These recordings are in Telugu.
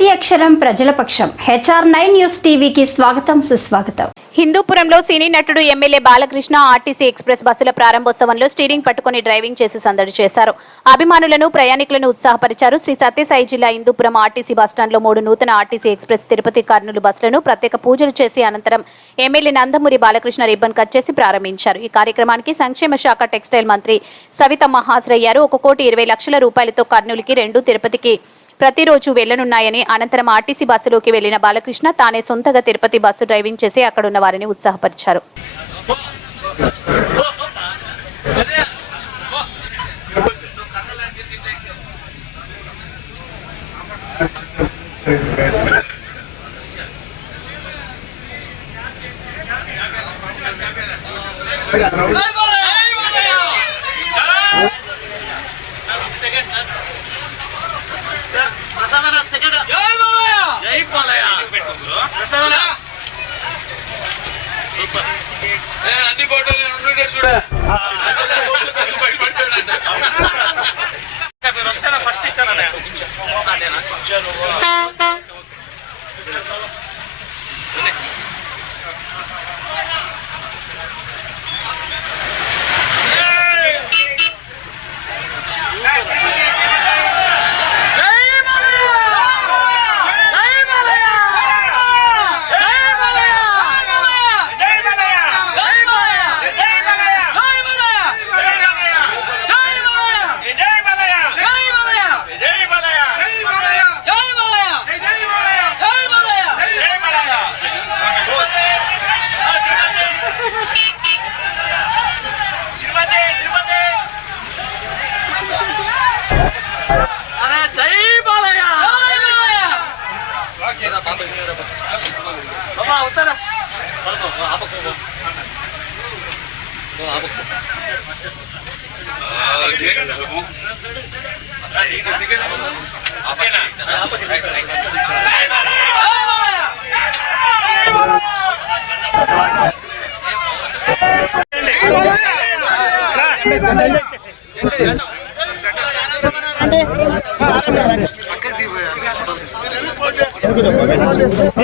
ప్రతి అక్షరం ప్రజల పక్షం. HR9 న్యూస్ టీవీకి స్వాగతం, సుస్వాగతం. హిందూపురంలో సినీ నటుడు ఎమ్మెల్యే బాలకృష్ణ ఆర్టీసీ ఎక్స్ప్రెస్ బస్సుల ప్రారంభోత్సవంలో స్టీరింగ్ పట్టుకుని డ్రైవింగ్ చేసి సందడి చేశారు. అభిమానులను, ప్రయాణికులను ఉత్సాహపరిచారు. శ్రీ సత్యసాయి జిల్లా హిందూపురం ఆర్టీసీ బస్టాండ్లో 3 నూతన ఆర్టీసీ ఎక్స్ప్రెస్ తిరుపతి కర్నూలు బస్సులను ప్రత్యేక పూజలు చేసి అనంతరం MLA Nandamuri Balakrishna ribbon cut చేసి ప్రారంభించారు. ఈ కార్యక్రమానికి సంక్షేమ శాఖ టెక్స్టైల్ మంత్రి సవితమ్మ హాజరయ్యారు. 1,20,00,000 రూపాయలతో కర్నూలుకి 2, తిరుపతికి ప్రతిరోజు వెళ్లనున్నాయని, అనంతరం ఆర్టీసీ బస్సులోకి వెళ్లిన బాలకృష్ణ తానే సొంతగా తిరుపతి బస్సు డ్రైవింగ్ చేసి అక్కడున్న వారిని ఉత్సాహపరిచారు. అన్ని ఫోటోలు వస్తానా ఫస్ట్ ఇచ్చానా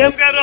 ఏం గారు